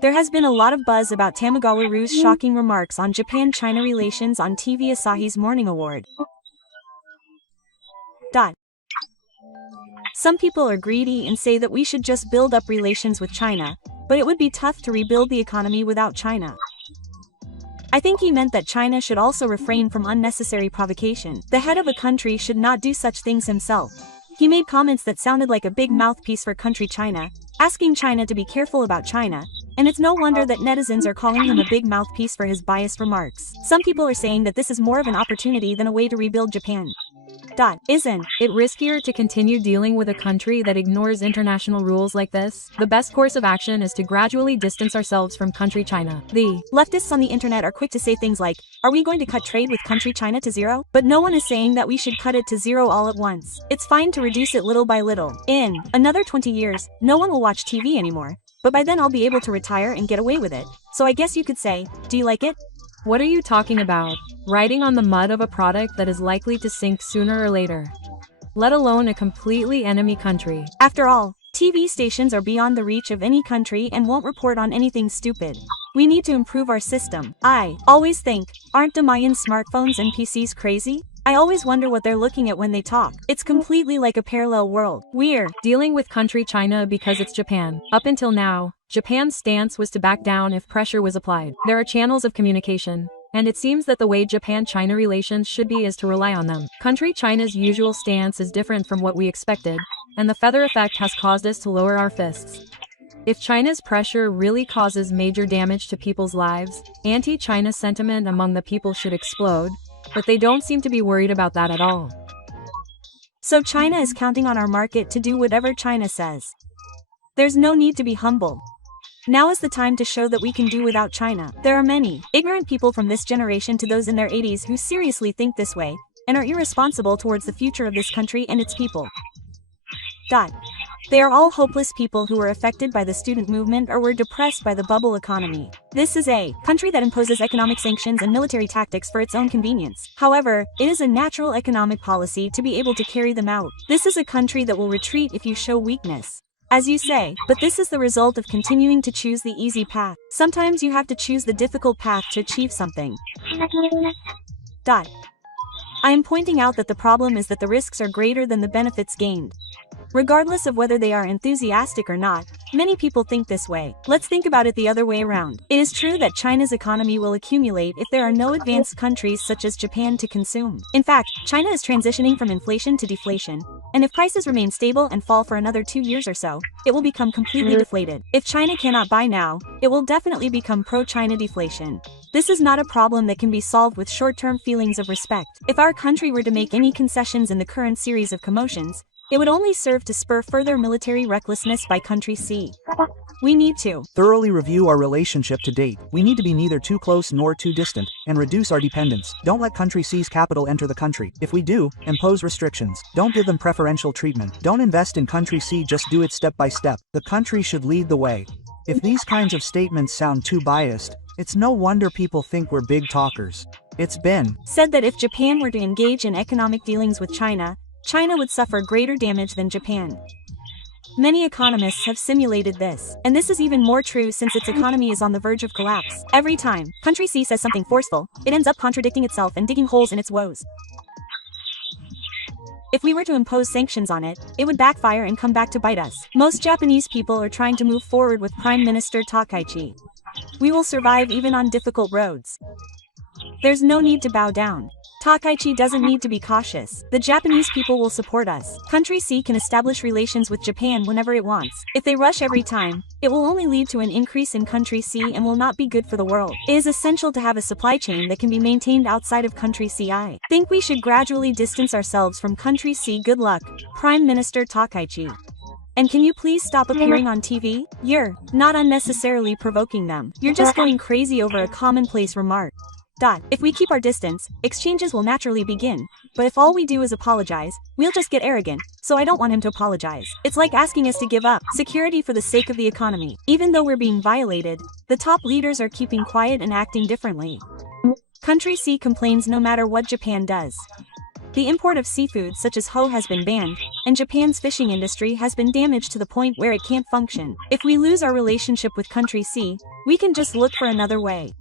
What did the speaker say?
There has been a lot of buzz about Tamagawa Ryu's shocking remarks on Japan-China relations on TV Asahi's Morning Award. Some people are greedy and say that we should just build up relations with China, but it would be tough to rebuild the economy without China. I think he meant that China should also refrain from unnecessary provocation. The head of a country should not do such things himself. He made comments that sounded like a big mouthpiece for country China, asking China to be careful about China, and it's no wonder that netizens are calling him a big mouthpiece for his biased remarks. Some people are saying that this is more of an opportunity than a way to rebuild Japan. Isn't it riskier to continue dealing with a country that ignores international rules like this? The best course of action is to gradually distance ourselves from country China. The leftists on the internet are quick to say things like, are we going to cut trade with country China to zero? But no one is saying that we should cut it to zero all at once. It's fine to reduce it little by little. In another 20 years, no one will watch TV anymore. But by then I'll be able to retire and get away with it. So I guess you could say, do you like it? What are you talking about? Riding on the mud of a product that is likely to sink sooner or later. Let alone a completely enemy country. After all, TV stations are beyond the reach of any country and won't report on anything stupid. We need to improve our system. I always think, aren't the Mayan smartphones and PCs crazy? I always wonder what they're looking at when they talk. It's completely like a parallel world. We're dealing with country China because it's Japan. Up until now, Japan's stance was to back down if pressure was applied. There are channels of communication, and it seems that the way Japan-China relations should be is to rely on them. Country China's usual stance is different from what we expected, and the feather effect has caused us to lower our fists. If China's pressure really causes major damage to people's lives, anti-China sentiment among the people should explode, but they don't seem to be worried about that at all. So China is counting on our market to do whatever China says. There's no need to be humble. Now is the time to show that we can do without China. There are many ignorant people from this generation to those in their 80s who seriously think this way, and are irresponsible towards the future of this country and its people. They are all hopeless people who were affected by the student movement or were depressed by the bubble economy. This is a country that imposes economic sanctions and military tactics for its own convenience. However, it is a natural economic policy to be able to carry them out. This is a country that will retreat if you show weakness. As you say, but this is the result of continuing to choose the easy path. Sometimes you have to choose the difficult path to achieve something. I am pointing out that the problem is that the risks are greater than the benefits gained. Regardless of whether they are enthusiastic or not, many people think this way. Let's think about it the other way around. It is true that China's economy will accumulate if there are no advanced countries such as Japan to consume. In fact, China is transitioning from inflation to deflation, and if prices remain stable and fall for another 2 years or so, it will become completely deflated. If China cannot buy now, it will definitely become pro-China deflation. This is not a problem that can be solved with short-term feelings of respect. If our country were to make any concessions in the current series of commotions, it would only serve to spur further military recklessness by country C. We need to thoroughly review our relationship to date. We need to be neither too close nor too distant, and reduce our dependence. Don't let country C's capital enter the country. If we do, impose restrictions. Don't give them preferential treatment. Don't invest in country C, just do it step by step. The country should lead the way. If these kinds of statements sound too biased, it's no wonder people think we're big talkers. It's been said that if Japan were to engage in economic dealings with China, China would suffer greater damage than Japan. Many economists have simulated this, and this is even more true since its economy is on the verge of collapse. Every time country C says something forceful, it ends up contradicting itself and digging holes in its woes. If we were to impose sanctions on it, it would backfire and come back to bite us. Most Japanese people are trying to move forward with Prime Minister Takaichi. We will survive even on difficult roads. There's no need to bow down. Takaichi doesn't need to be cautious. The Japanese people will support us. Country C can establish relations with Japan whenever it wants. If they rush every time, it will only lead to an increase in country C and will not be good for the world. It is essential to have a supply chain that can be maintained outside of country C. I think we should gradually distance ourselves from country C. Good luck, Prime Minister Takaichi. And can you please stop appearing on TV? You're not unnecessarily provoking them. You're just going crazy over a commonplace remark. If we keep our distance, exchanges will naturally begin, but if all we do is apologize, we'll just get arrogant, so I don't want him to apologize. It's like asking us to give up security for the sake of the economy. Even though we're being violated, the top leaders are keeping quiet and acting differently. Country C complains no matter what Japan does. The import of seafood such as ho has been banned, and Japan's fishing industry has been damaged to the point where it can't function. If we lose our relationship with country C, we can just look for another way.